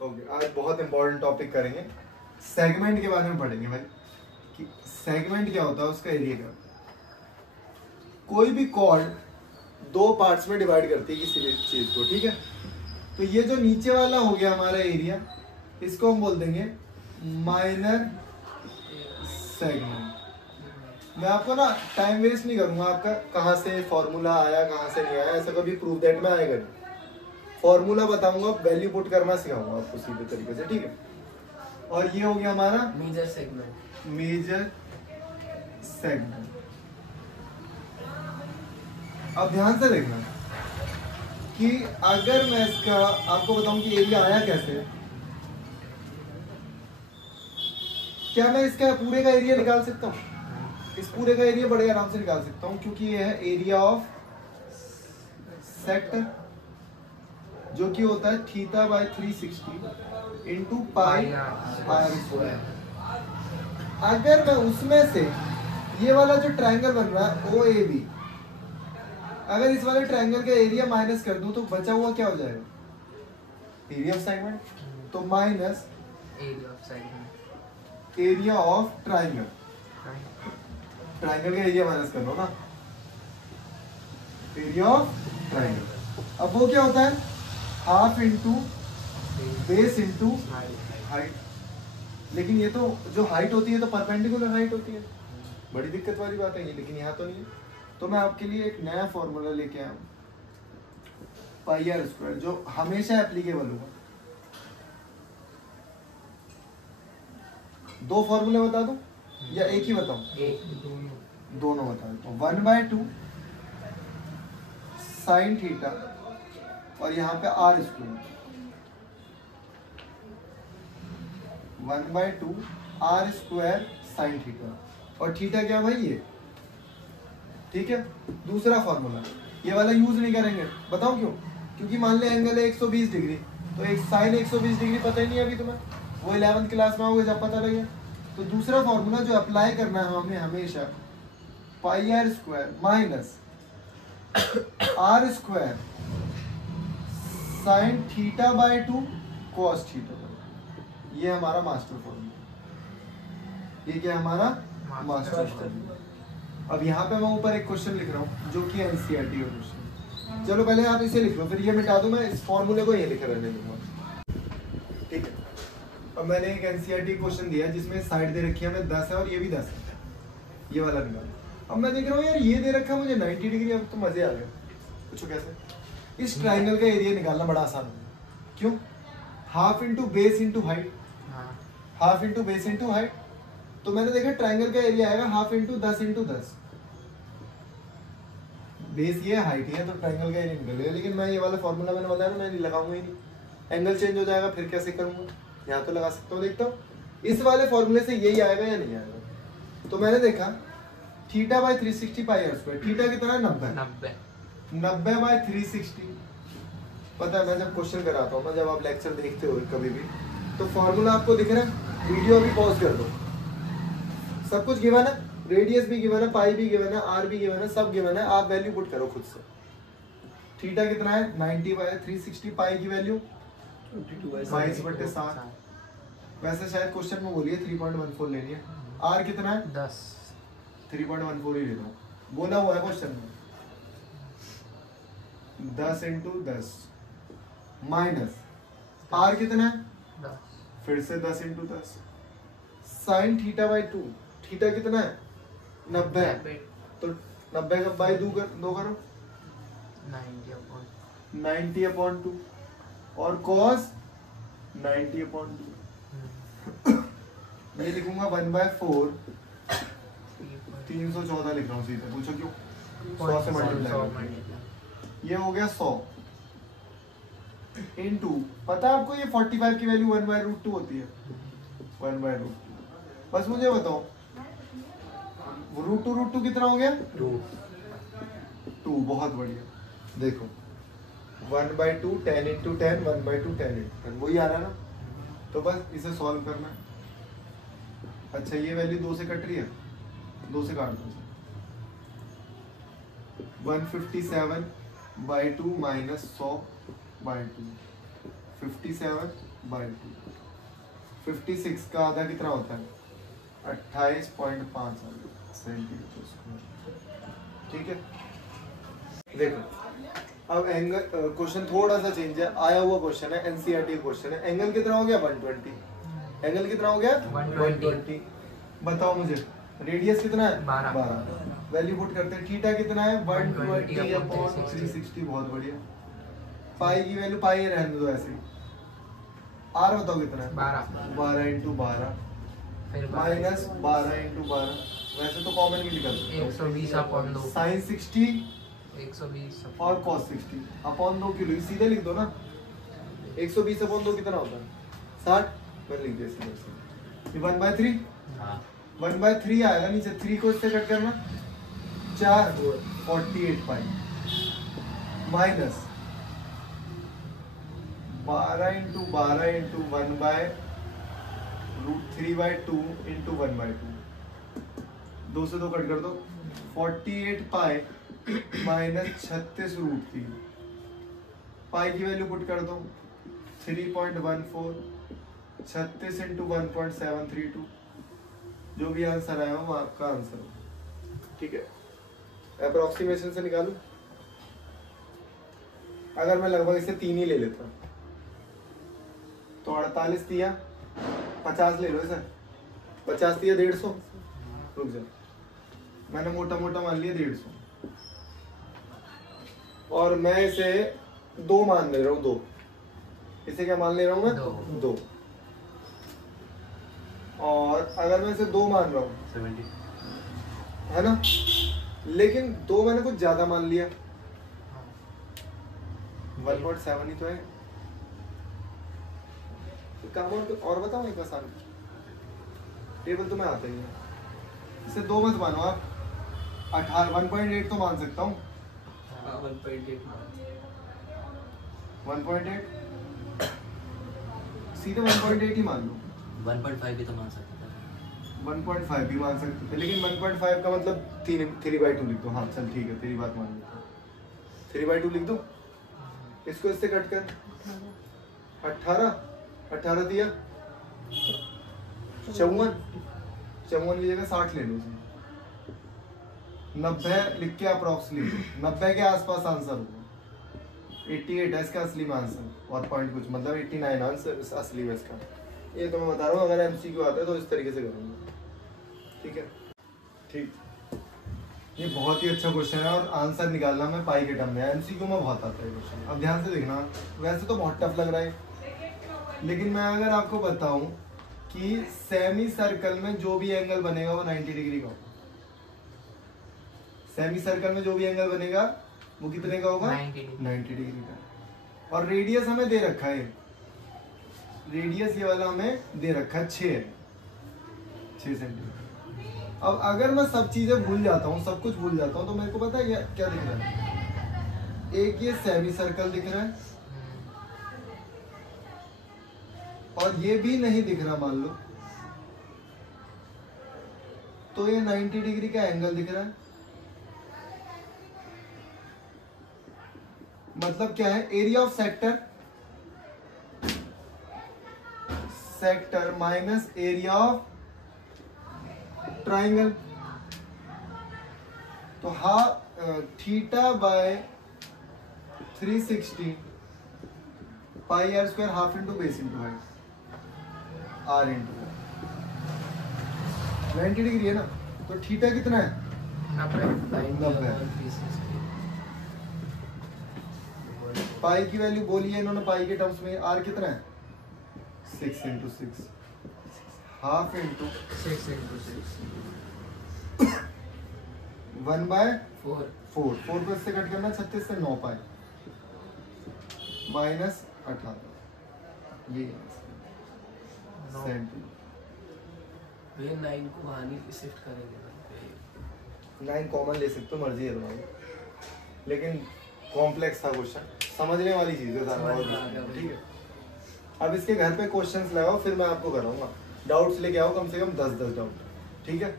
Okay, आज बहुत important topic करेंगे, सेगमेंट के बारे में पढ़ेंगे भाई कि सेगमेंट क्या होता है, उसका एरिया क्या होता है। कोई भी कॉर्ड दो पार्ट्स में डिवाइड करती है किसी भी चीज को, ठीक है। तो ये जो नीचे वाला हो गया हमारा एरिया, इसको हम बोल देंगे माइनर सेगमेंट। मैं आपको ना टाइम वेस्ट नहीं करूंगा आपका, कहाँ से फॉर्मूला आया कहाँ से नहीं आया, ऐसा कभी प्रूफ दैट में आएगा नहीं। फॉर्मूला बताऊंगा, वैल्यू पुट करना सिखाऊंगा आपको सीधे तरीके से, ठीक है। और ये हो गया हमारा मेजर सेगमेंट। Major segment. अब ध्यान से देखना कि अगर मैं इसका आपको बताऊं कि एरिया आया कैसे, क्या मैं इसका पूरे का एरिया निकाल सकता हूँ? इस पूरे का एरिया बड़े आराम से निकाल सकता हूँ, क्योंकि ये है एरिया ऑफ सेक्टर, जो कि होता है theta by 360 into pi r square. अगर मैं उसमें से ये वाला जो ट्रायंगल बन रहा है ओ ए बी, अगर इस वाले ट्रायंगल का एरिया माइनस कर दूं तो बचा हुआ क्या हो जाएगा? Area of segment. तो minus area of segment, area of triangle. Triangle का एरिया माइनस कर लो ना, एरिया ऑफ ट्रायंगल। अब वो क्या होता है? Half into base into height. लेकिन ये तो जो हाइट होती है तो परपेंडिकुलर हाइट होती है, बड़ी दिक्कत वाली बात है ये, लेकिन यहाँ तो नहीं है। तो मैं आपके लिए एक नया फॉर्मूला लेके आया हूँ, पाई आर स्क्वायर, जो हमेशा एप्लीकेबल होगा। दो फॉर्मूले बता दूं या एक ही बताऊं? दोनों बता देता हूँ। 1/2 साइन थीटा और यहाँ पे r square, 1/2 r square sine theta, और थीटा क्या भाई ये, ठीक है। दूसरा फॉर्मूला ये वाला यूज नहीं करेंगे, बताओ क्यों? क्योंकि मान ले एंगल है 120 डिग्री, तो एक साइन 120 डिग्री पता ही नहीं है अभी तुम्हें, वो 11th क्लास में आओगे जब पता लगे। तो दूसरा फॉर्मूला जो अप्लाई करना है हमें हमेशा, pi r square minus r square sine theta by 2 cos theta, ये हमारा मास्टर फॉर्मूला। ये क्या हमारा मास्टर फॉर्मूला। अब यहाँ पे मैं ऊपर एक क्वेश्चन लिख रहा हूँ जो कि एनसीईआरटी का क्वेश्चन। चलो पहले आप इसे लिख लो, फिर ये मिटा दूं, मैं इस फॉर्मूले को ये लिखे रहने दूंगा, ठीक है। अब मैंने एक एनसीईआरटी क्वेश्चन दिया जिसमें साइड दे रखी है हमें 10 है और ये भी 10 है, ये वाला निकालो। अब मैं देख रहा हूँ यार ये दे रखा है मुझे 90 डिग्री, अब तो मजे आ गए। पूछो कैसे? इस ट्राइंगल का एरिया निकालना बड़ा आसान है। क्यों? Half into base into height, half into base into height. तो मैंने देखा ट्राइंगल का एरिया आएगा हाफ इंटू 10 इंटू 10। बेस ये हाइट है तो ट्राइंगल का एरिया निकलेगा, लेकिन मैं ये वाला फॉर्मूला मैंने बताया ना, मैं नहीं लगाऊंगा ही नहीं, एंगल चेंज हो जाएगा, फिर कैसे करूंगा? यहाँ तो लगा सकता हूँ, देखता हूँ इस वाले फॉर्मूले से यही आएगा या नहीं आएगा। तो मैंने देखा theta by 360 pi r square, theta कितना है? 90 बाय 360। पता है मैं जब क्वेश्चन कराता हूँ ना, जब आप लेक्चर देखते हो कभी भी, तो फॉर्मूला आपको दिख रहा है, वीडियो अभी पॉज कर दो, सब कुछ गिवन है, रेडियस भी गिवन है, पाई भी गिवन है, आर भी गिवन है, सब गिवन है, आप वैल्यू पुट करो खुद से। थीटा कितना है? 90 बाय 360, पाई की वैल्यू 22/7। वैसे शायद क्वेश्चन में बोलिए 3.14 लेनी है। आर कितना है? 10। 3.14 ही लेता हूँ, बोला हुआ है क्वेश्चन में। 10 इंटू 10 माइनस आर कितना है? 10। फिर से 10 into 10 sine theta by 2, theta कितना है? 90। तो 90 का बाई 2 करो 90/2 और cos 90/2। ये लिखूंगा 1/4 314 लिख रहा हूँ सीधे। पूछो क्यों? 100 से मल्टीप्लाई, ये हो गया 100 इनटू, पता है आपको ये 45 की वैल्यू 1/√2 होती है, 1/√2। बस मुझे बताओ √2 कितना हो गया? 2। बहुत बढ़िया, देखो 1/2 10 इंटू 10, 1/2 10 इंटू 10, वही आ रहा है ना। तो बस इसे सॉल्व करना है। अच्छा ये वैल्यू 2 से कट रही है, 2 से काट दो, 157/2 माइनस 100/2, 57 बाई 2। 56 का आधा कितना होता है? 28.5 सेंटीमीटर स्क्वायर। ठीक है, देखो अब एंगल, क्वेश्चन थोड़ा सा चेंज है, आया हुआ क्वेश्चन है, एनसीईआरटी क्वेश्चन है। एंगल कितना हो गया? 120। एंगल कितना हो गया? 120। बताओ मुझे रेडियस कितना है? 12। वैल्यू पुट करते हैं। थीटा कितना है? 120/360। बहुत बढ़िया। पाई की वैल्यू, पाई रहने दो ऐसे ही। आर बताओ कितना है? 12 × 12 माइनस 12 × 12। वैसे तो कॉमन भी निकल सकते हैं। 120/2 sin 60 120 और cos 60 अपॉन 2 किलो, सीधे लिख दो ना। 120/2 कितना होता है? 60। मैं लिख दिया सीधे। ये 1/3। हाँ 1/3 आएगा नीचे, 3 को इससे कट करना 4 48 पाई माइनस 12 × 12 × 1/√3/2 × 1/2। 2 से 2 कट कर दो। 48 पाई माइनस 36√3। पाई की वैल्यू पुट कर दो 3.14। 36 × 1.732। जो भी आंसर आया वो आपका आंसर हो। ठीक है, अप्रोक्सीमेशन से निकालू। अगर मैं लगभग इसे 3 ही ले लेता हूँ तो 48 दिया, 50 ले लो इसे। 50 दिया 150। रुक जाओ, मैंने मोटा मोटा मान लिया 150 और मैं इसे 2 मान ले रहा हूँ। 2 इसे क्या मान ले रहा हूँ मैं? 2। और अगर मैं इसे 2 मान रहा हूँ 70 है ना, लेकिन 2 मैंने कुछ ज्यादा मान लिया। 1.7 ही तो है। काम और बताओ एक आसान टेबल तो मैं आता ही है। इसे 2 मत मानो आप। 1.8 तो मान सकता हूँ। 1.8 सीधे 1.8 ही मान लो। 1.5 भी तो मान सकते थे। 1.5 भी मान सकते थे, लेकिन 1.5 का मतलब 3/2 लिख दो। हाँ चल ठीक है, तेरी बात मान लेता हूँ। 3/2 लिख दो। इसको इससे कट कर 18 दिया 54 की जगह 60 ले लो। 90 लिख के अप्रॉक्स लिख दो। 90 के आसपास आंसर होगा। 88 है इसका असली में आंसर, और पॉइंट कुछ मतलब 89 आंसर असली में इसका। ये तो मैं बता रहा हूँ, अगर एमसीक्यू आता है तो इस तरीके से करूँगा। ठीक है, ठीक। ये बहुत ही अच्छा क्वेश्चन है और आंसर निकालना में पाई के टर्म में एमसीक्यू में बहुत आता है क्वेश्चन। अब ध्यान से देखना, वैसे तो बहुत टफ लग रहा है, लेकिन मैं अगर आपको बताऊं कि सेमी सर्कल में जो भी एंगल बनेगा वो 90 डिग्री का होगा। सेमी सर्कल में जो भी एंगल बनेगा वो कितने का होगा? 90 डिग्री का। और रेडियस हमें दे रखा है, रेडियस ये वाला हमें दे रखा है 6 सेंटीमीटर। अब अगर मैं सब चीजें भूल जाता हूँ, सब कुछ भूल जाता हूँ, तो मेरे को पता है क्या दिख रहा है? एक ये सेमी सर्कल दिख रहा है और ये भी नहीं दिख रहा मान लो, तो ये 90 डिग्री का एंगल दिख रहा है। मतलब क्या है? Area of sector minus area of triangle. तो theta by 360 pi r square half into base into height r into 90 degree है ना, तो थीटा कितना है? 90। पाई की वैल्यू बोली है इन्होंने पाई के टर्म्स में। आर कितना है? 6 × 6 हाफ इंटू 6 × 6 1/4। 4 को इससे कट करना, 36 से 9 पाई माइनस 18। ये ये 9 को वहाँ नहीं शिफ्ट करेंगे। 9 कॉमन ले सकते हो, मर्जी है तुम्हारी, लेकिन कॉम्प्लेक्स था क्वेश्चन, समझने वाली चीज है सारा। ठीक है, अब इसके घर पे क्वेश्चंस लगाओ, फिर मैं आपको कराऊंगा। डाउट्स लेके आओ, कम से कम 10 डाउट। ठीक है।